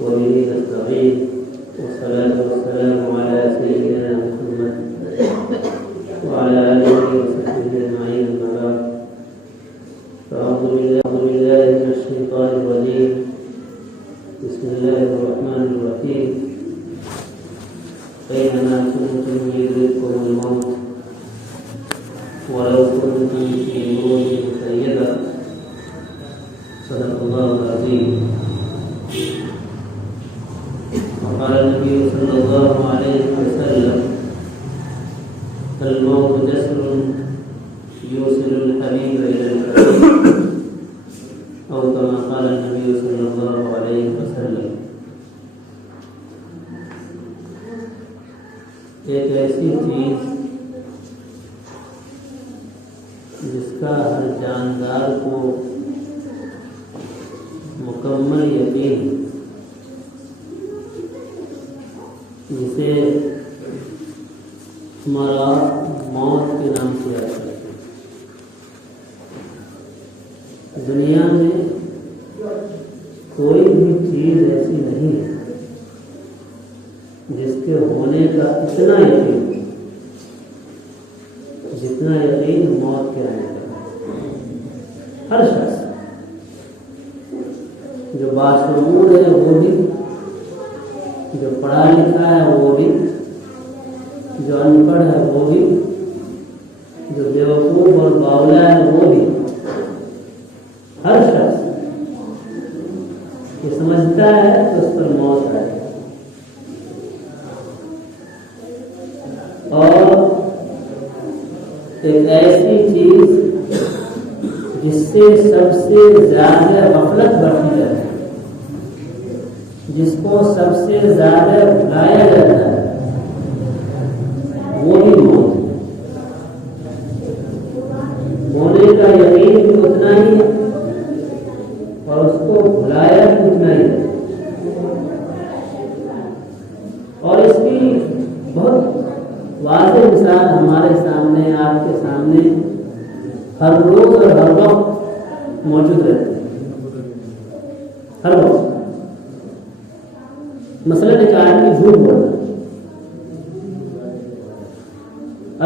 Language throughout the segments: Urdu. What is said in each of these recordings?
وبه نستعين والصلاة والسلام على سيدنا محمد وعلى آله وصحبه أجمعين أما بعد فأعوذ بالله من الشيطان الرجيم بسم الله الرحمن الرحيم أينما كنتم يدرككم الموت ولو كنتم في بروج مشيدة صدق الله العظيم. وقال النبي صلى الله عليه وسلم الموت جسر يوصل الحبيب إلى الحبيب أو كما قال النبي صلى الله عليه وسلم. ایک ایسی چیز جس کا ہر جاندار کو مکمل یقین، جسے ہمارا موت کے نام سے یاد کرتے ہیں. دنیا میں کوئی بھی چیز ایسی نہیں ہے جس کے ہونے کا اتنا یقین جتنا یقین موت کے آنے کا. ہر شخص جو باشعور ہے وہ بھی، جو پڑھا لکھا ہے وہ بھی، جو ان پڑھ ہے وہ بھی، جو بیوقوف اور باولا ہے وہ بھی، ہر شخص یہ سمجھتا ہے تو اس پر موت آئے. اور ایک ایسی چیز جس سے سب سے زیادہ غفلت برتی جاتی ہے، جس کو سب سے زیادہ بھلایا جاتا ہے، وہ بھی موت. ہونے کا یقین بھی اتنا ہی ہے اور اس کو بھلایا بھی اتنا ہی ہے. اور اس کی بہت واضح مثال ہمارے سامنے، آپ کے سامنے ہر روز اور ہر وقت موجود رہتی ہے. ہر وقت مثلاً ایک آدمی جھوٹ بولتا ہے،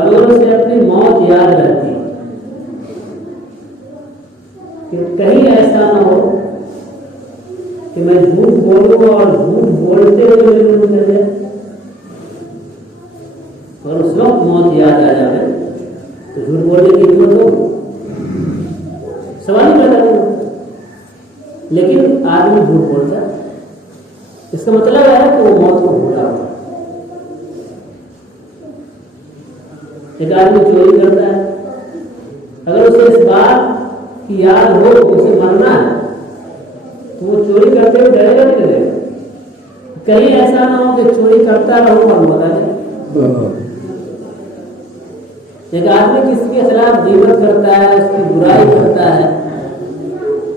اگر اسے اپنی موت یاد رہتی ہے کہ کہیں ایسا نہ ہو کہ میں جھوٹ بولوں اور جھوٹ بولتے ہوئے مل جائے، اور اس وقت موت یاد آ جائے تو جھوٹ بولنے کی ہمت ہو، سوال ہی پیدا نہیں. لیکن آدمی جھوٹ بولتا ہے، اس کا مطلب ہے کہ وہ موت کو بھولا ہوا. ایک آدمی چوری کرتا ہے، اگر اسے اس بات کی یاد ہو کہ اسے مرنا ہے تو وہ چوری کرتے ہوئے ڈرے گا نہیں ڈرے گا؟ کہیں ایسا نہ ہو کہ چوری کرتا رہو اور مرا جائے. ایک آدمی کسی کے خلاف غیبت کرتا ہے، اس کی برائی کرتا ہے،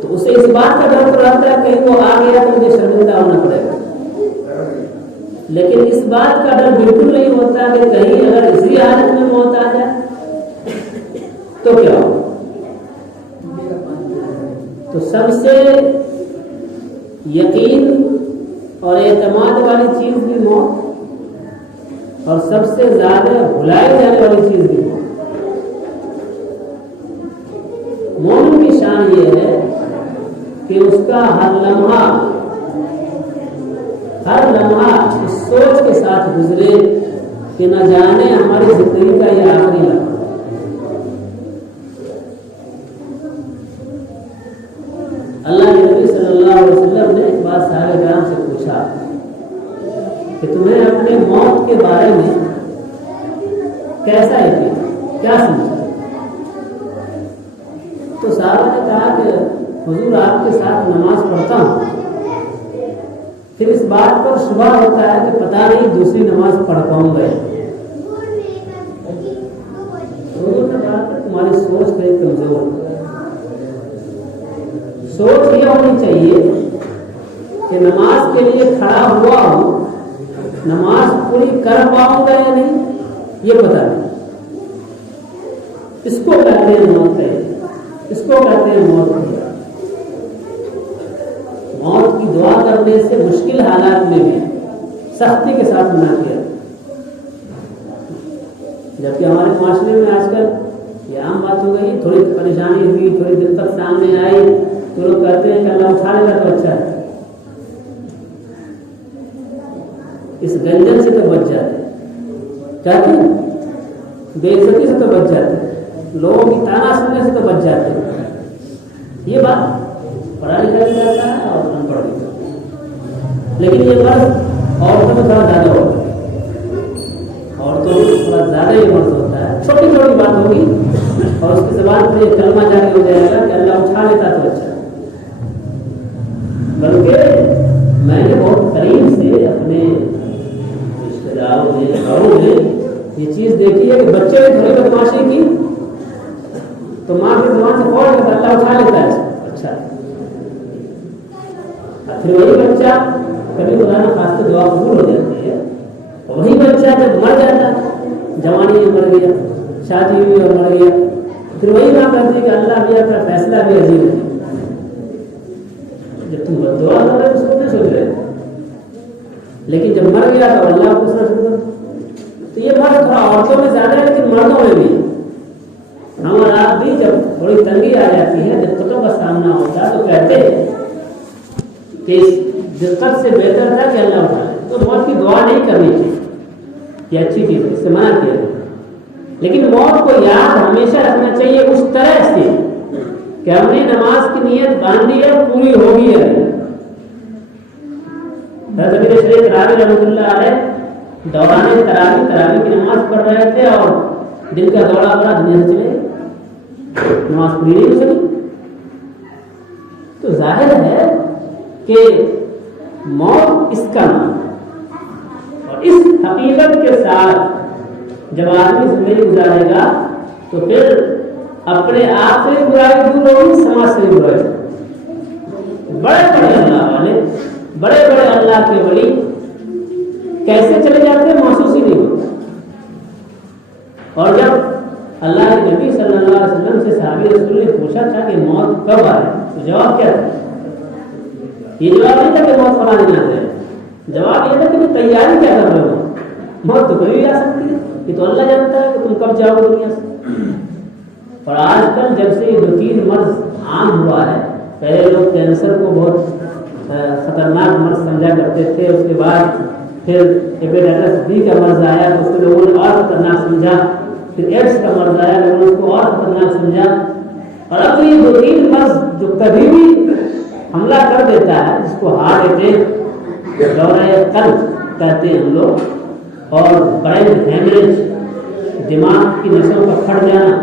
تو اسے اس بات کا ڈر تو رہتا ہے کہیں وہ آ گیا تو مجھے شرمندہ ہونا پڑے گا. لیکن اس بات کا ڈر بالکل نہیں ہوتا کہ کہیں اگر اسی حالت میں موت آ جائے تو کیا ہو. تو سب سے یقین اور اعتماد والی چیز بھی موت، اور سب سے زیادہ بھلائی جانے والی چیز بھی موت. مومن کی شان یہ ہے کہ اس کا ہر لمحہ اس سوچ کے ساتھ گزرے کہ نہ جانے ہماری زندگی کا یہ آخری لمحہ. اللہ کے نبی صلی اللہ علیہ وسلم نے ایک بار صحابہ کرام سے پوچھا کہ تمہیں اپنے موت کے بارے میں کیسا یقین، کیا سمجھا؟ تو صحابہ نے کہا کہ حضور آپ کے ساتھ نماز پڑھتا ہوں، پھر اس بات پر شبہ ہوتا ہے کہ پتہ نہیں دوسری نماز پڑھ پاؤں گا. حضور نے کہا کہ تمہاری سوچ بڑی کمزور ہے. سوچ یہ ہونی چاہیے کہ نماز کے لیے کھڑا ہوا ہوں، نماز پوری کر پاؤں گا یا نہیں یہ پتہ نہیں. اس کو کہتے ہیں موت ہے، اس کو کہتے ہیں موت. موت موت کی دعا کرنے سے مشکل حالات میں بھی سختی کے ساتھ منع کیا، جبکہ ہمارے معاشرے میں آج کل یہ عام بات ہو گئی، تھوڑی پریشانی ہوئی، تھوڑی دقت سامنے آئی تو لوگ کہتے ہیں کہ اللہ اٹھا لے گا تو اچھا ہے، اس گنجن سے تو بچ جاتے، کہتے ہیں بے عزتی سے تو بچ جاتے، لوگوں کی تانا سننے سے تو بچ جاتے۔ یہ بات پڑھا لکھا بھی جاتا ہے اور ان پڑھ بھی جاتا ہے، لیکن یہ مرض عورتوں میں تھوڑا زیادہ ہوتا ہے، عورتوں میں تھوڑا زیادہ یہ مرض ہوتا ہے، چھوٹی چھوٹی بات ہوگی اور اس کی زبان پر یہ کلمہ جاری ہو جائے گا کہ اللہ اٹھا لیتا تو اچھا۔ بلکہ میں نے بہت قریب سے اپنے رشتے داروں میں گھروں میں یہ چیز دیکھی ہے کہ بچے نے تھوڑی بدماشی کی تو ماں کی زبان سے فوراً اللہ اٹھا لیتا ہے اچھا، پھر وہی بچہ کبھی خدا نہ خاصہ دعا قبول ہو جاتی ہے، وہی بچہ جب مر جاتا ہے، جوانی میں مر گیا، شادی ہوئی اور مر گیا، پھر وہی بات کرتی ہے کہ اللہ بھی کا فیصلہ بھی عجیب ہے، جب تم دعا کر رہے تو سب نہیں سوچ رہے، لیکن جب مر گیا تو اللہ کو سوچ رہے۔ تو یہ مرض تھوڑا عورتوں میں زیادہ ہے لیکن مردوں میں بھی، ہم اور آپ بھی جب تھوڑی تنگی آ جاتی ہے، دقتوں کا سامنا ہوتا ہے تو کہتے ہیں کہ اس دقت سے بہتر تھا کہ اللہ اٹھا لے، تو موت کی دعا نہیں کرنی چاہیے، یہ اچھی چیز ہے، اس سے منع کیا ہے، لیکن موت کو یاد ہمیشہ رکھنا چاہیے اس طرح سے کہ ہم نے نماز کی نیت باندھی ہے، پوری ہوگی ہے۔ حضرت امیر شریف راوی رحمۃ اللہ علیہ دوران تراویح کی نماز پڑھ رہے تھے اور دل کا دورہ پڑا، دنیا سے چلے گئے، نماز پوری نہیں ہو سکی۔ تو ظاہر ہے کہ موت اس کا نام، اور اس حقیقت کے ساتھ جب آدمی زندگی گزارے گا تو پھر اپنے آپ سے برائی دور ہوگی، سماج سے برائی۔ بڑے بڑے اللہ والے، بڑے بڑے اللہ کے ولی کیسے چلے جاتے ہیں محسوس ہی نہیں ہوتا، اور جب اللہ کے نبی صلی اللہ علیہ وسلم سے صحابی رسول نے پوچھا تھا کہ موت کب آئے تو جواب کیا تھا؟ یہ جواب نہیں تھا کہ موت فلاں دن آتا ہے، جواب یہ تھا کہ تیاری کیا کر رہے ہو، موت تو کبھی بھی آ سکتی ہے، یہ تو اللہ جانتا ہے کہ تم کب جاؤ گے دنیا سے۔ اور آج کل جب سے یہ 2-3 مرض عام ہوا ہے، پہلے لوگ کینسر کو بہت خطرناک مرض سمجھا کرتے تھے، اس کے بعد پھر ہیپیٹائٹس بی کا مرض آیا تو اس کو لوگوں نے اور خطرناک سمجھا، پھر ایڈس کا مرض آیا لوگوں نے اس کو اور خطرناک سمجھا، اور اب یہ 2-3 مرض جو کبھی بھی حملہ کر دیتا ہے، جس کو ہارٹ اٹیک، دورہ قلب کہتے ہیں ہم لوگ، اور برین ہیمریج، دماغ کی نسوں کا پھٹ جانا،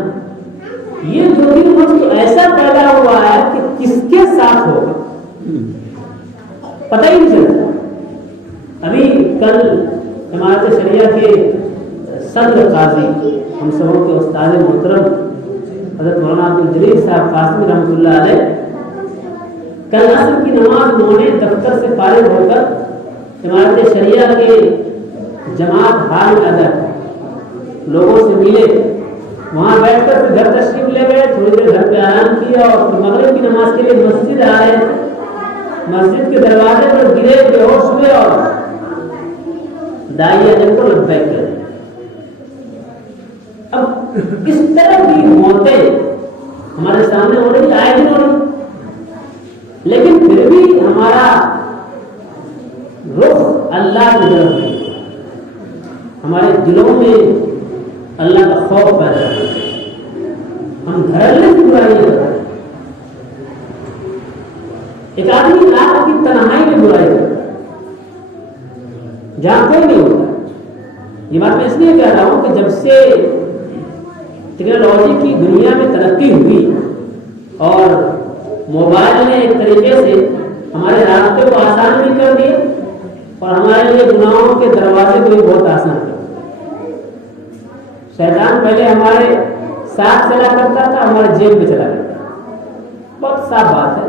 یہ 2-3 مرض تو ایسا پیدا ہوا ہے کہ کس کے ساتھ ہوگا پتہ ہی نہیں چلتا۔ ابھی کل امارت شریعہ کے صدر قاضی، ہم سبوں کے استاد محترم حضرت مولانا عبدالجلیل صاحب قاسمی رحمۃ اللہ علیہ، کل عصر کی نماز انہوں نے دفتر سے فارغ ہو کر امارت شریعہ کے جماعت ہال میں ادا کی، لوگوں سے ملے، وہاں بیٹھ کر پھر گھر تشریف لے گئے، تھوڑی دیر گھر پہ آرام کیا اور پھر مغرب کی نماز کے لیے مسجد آ رہے تھے، مسجد کے دروازے پر گرے، بے ہوش ہوئے اور داعیہ جن کو لبیک کر۔ اب اس طرح کی موتیں ہمارے سامنے ہو رہی، آئے دن ہو رہی، لیکن پھر بھی ہمارا رخ اللہ کی طرف ہے، ہمارے دلوں میں اللہ کا خوف پیدا ہے، ہم دھڑلے سے برائی کر رہے ہیں۔ ایک آدمی رات کی تنہائی میں برائی کرتا ہے جہاں کوئی نہیں ہوتا۔ یہ بات میں اس لیے کہہ رہا ہوں کہ جب سے ٹیکنالوجی کی دنیا میں ترقی ہوئی اور موبائل نے ایک طریقے سے ہمارے راستے کو آسان بھی کر دیے اور ہمارے لیے گناہوں کے دروازے کو بھی بہت آسان کر دیا۔ شیطان پہلے ہمارے ساتھ چلا کرتا تھا، ہمارے جیب میں چلا کرتا تھا، بہت صاف بات ہے۔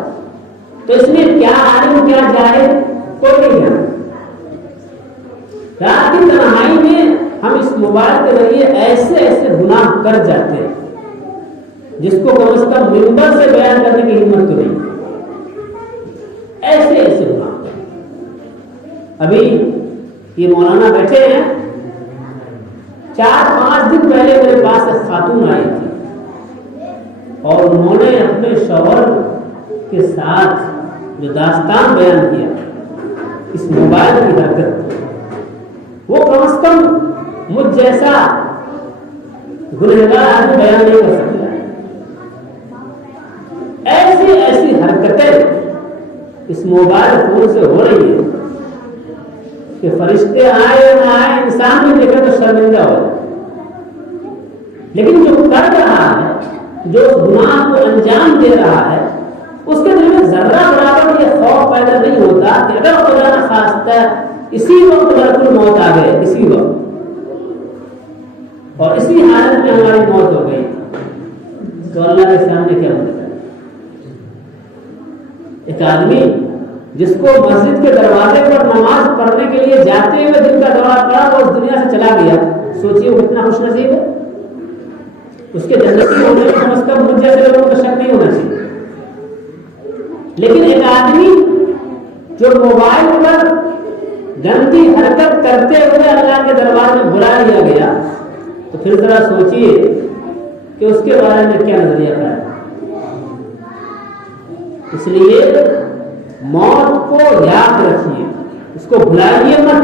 تو اس میں کیا عالم کیا جاہل کوئی نہیں جانتا۔ رات کی تنہائی میں ہم اس موبائل کے ذریعے ایسے ایسے گناہ کر جاتے ہیں جس کو کم از کم منبر سے بیان کرنے کی ہمت تو نہیں، ایسے ایسے گناہ ابھی یہ مولانا بیٹھے ہیں، 4-5 دن پہلے میرے پاس ایک خاتون آئی تھی اور انہوں نے اپنے شوہر کے ساتھ جو داستان بیان کیا اس موبائل کی حرکت، وہ کم از کم مجھ جیسا گنہگار آدمی بیان نہیں کر سکتا۔ ایسی حرکتیں اس موبائل فون سے ہو رہی ہے کہ فرشتے آئے نہ آئے، انسان بھی دیکھے تو شرمندہ ہو جائے، لیکن جو کر رہا ہے، جو اس گناہ کو انجام دے رہا ہے، اس کے دل میں ذرہ برابر یہ خوف پیدا نہیں ہوتا کہ اگر خدا نہ خواستہ اسی وقت ملک الموت آ گئے، اسی وقت اور اسی حالت میں ہماری موت ہو گئی تو اللہ کے سامنے کیا ہوتا ہے؟ ایک آدمی جس کو مسجد کے دروازے پر نماز پڑھنے کے لیے جاتے ہوئے دل کا دورہ پڑا، وہ اس دنیا سے چلا گیا، سوچیے وہ کتنا خوش نصیب ہے۔ اس کے جنتی ہونے میں کم از کم مجھ جیسے لوگوں کو شک نہیں ہونا چاہیے، لیکن ایک آدمی جو موبائل پر گندی حرکت کرتے ہوئے اللہ کے دربار میں بلا لیا گیا، تو پھر ذرا سوچیے کہ اس کے بارے میں کیا نظریہ ہے۔ اس لیے موت کو یاد رکھیے، اس کو بھلائیے مت،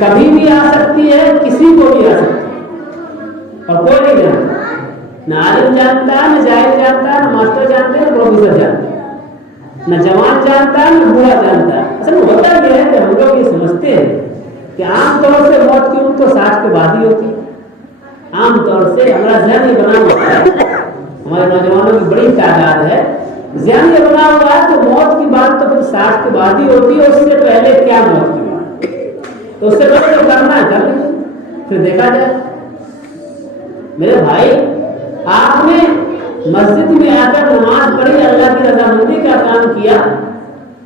کبھی بھی آ سکتی ہے، کسی کو بھی آ سکتی ہے اور کوئی نہیں جانتا، نہ عالم جانتا ہے، نہ جاہل جانتا ہے، نہ ماسٹر جانتے ہیں، نہ پروفیسر جانتے ہیں، نہ جوان جانتا ہے، نہ بوڑھا جانتا ہے۔ اصل میں ہوتا یہ ہے کہ ہم لوگ یہ سمجھتے ہیں کہ عام طور سے موت کی عمر تو 60 کے بعد ہی ہوتی ہے۔ عام طور سے ہمارا ذہن یہ بنا ہوا ہے، ہمارے نوجوانوں کی بڑی تعداد ہے، ذہن یہ بنا ہوا ہے کہ موت کی بات تو پھر 60 کے بعد ہی ہوتی ہے، اس سے پہلے کیا موت کی بات، تو اس سے پہلے جو کرنا ہے کر لیجیے، پھر دیکھا جائے۔ میرے بھائی، آپ نے مسجد میں آ کر نماز پڑھی، اللہ کی رضامندی کا کام کیا،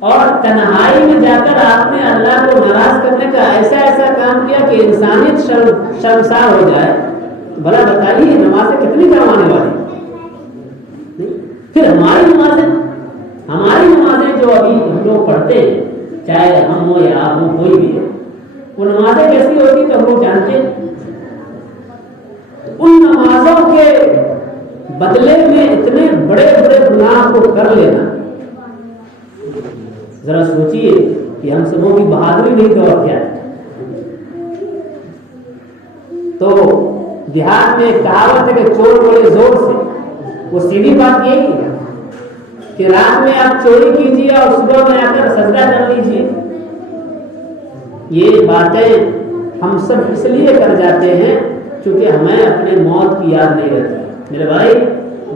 اور تنہائی میں جا کر آپ نے اللہ کو ناراض کرنے کا ایسا کام کیا کہ انسانیت شرمسار ہو جائے، بھلا بتائیے نمازیں کتنی کام آنے والی؟ پھر ہماری نمازیں جو ابھی ہم لوگ پڑھتے ہیں، چاہے ہم ہو یا آپ ہو، کوئی بھی ہے، وہ نمازیں کیسی ہوتی تو ہم لوگ جانتے ہیں۔ ان نمازوں کے بدلے میں اتنے بڑے بڑے گناہ کو کر لینا، ذرا سوچئے کہ ہم سبوں کی بہادری نہیں تو اور کیا ہے۔ تو دیہات میں ایک کہاوت ہے کہ چور بڑے زور سے، وہ سیدھی بات یہی ہے کہ رات میں آپ چوری کیجیے اور صبح میں آ کر سجدہ کر لیجیے۔ یہ باتیں ہم سب اس لیے کر جاتے ہیں کیونکہ ہمیں اپنے موت کی یاد نہیں رہتی۔ میرے بھائی،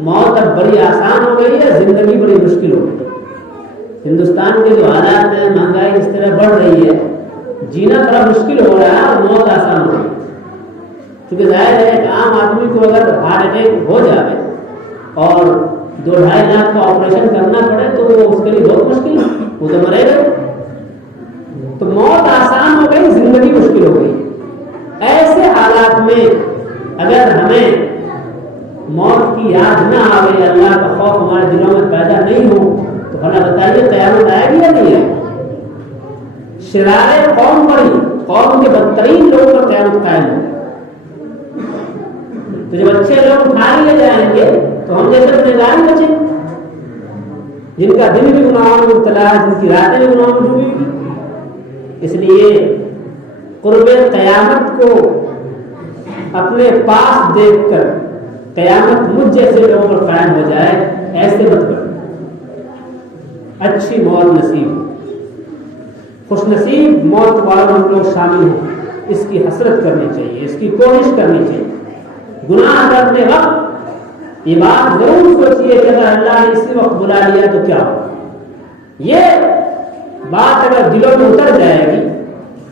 موت اب بڑی آسان ہو گئی ہے، زندگی بڑی مشکل ہو گئی۔ ہندوستان کے جو حالات ہیں، مہنگائی اس طرح بڑھ رہی ہے، جینا بڑا مشکل ہو رہا ہے اور موت آسان ہو رہی ہے۔ کیونکہ ظاہر ہے کہ عام آدمی کو اگر ہارٹ اٹیک ہو جائے اور 2-2.5 لاکھ کا آپریشن کرنا پڑے تو وہ اس کے لیے بہت مشکل ہے، وہ تو مرے گا۔ تو موت آسان ہو گئی، زندگی مشکل ہو گئی۔ ایسے حالات میں اگر ہمیں موت کی یاد نہ آئے، اللہ کا خوف ہمارے دلوں میں پیدا نہیں ہو، تو بھلا بتائیے قیامت آئے گی یا نہیں آئے گی؟ شرار قوم بڑی، قوم کے بدترین لوگوں پر قیامت قائم ہو، تو جب اچھے لوگ اٹھا لیے جائیں گے تو ہم جیسے گنہگار بچیں، جن کا دن بھی گناہوں میں مبتلا ہے، جن کی راتیں بھی گناہوں میں ڈوبی ہوئی۔ اس لیے قرب قیامت کو اپنے پاس دیکھ کر قیامت مجھ جیسے لوگوں پر قائم ہو جائے، ایسے مت کرو۔ اچھی موت نصیب ہو، خوش نصیب موت والوں ہم لوگ شامل ہوں، اس کی حسرت کرنی چاہیے، اس کی کوشش کرنی چاہیے۔ گناہ کرتے وقت یہ بات ضرور سوچیے کہ اگر اللہ نے اسی وقت بلا لیا تو کیا ہوگا۔ یہ بات اگر دلوں میں اتر جائے گی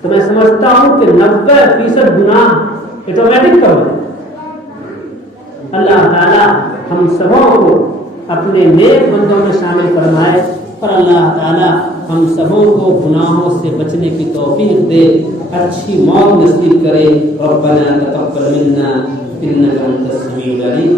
تو میں سمجھتا ہوں کہ 90% گناہ آٹومیٹک کم ہو جائے۔ اللہ تعالیٰ ہم سبوں کو اپنے نیک بندوں میں شامل فرمائے، اور اللہ تعالیٰ ہم سبوں کو گناہوں سے بچنے کی توفیق دے، اچھی موت نصیب کرے۔ ربنا تقبل منا انک انت السمیع العلیم۔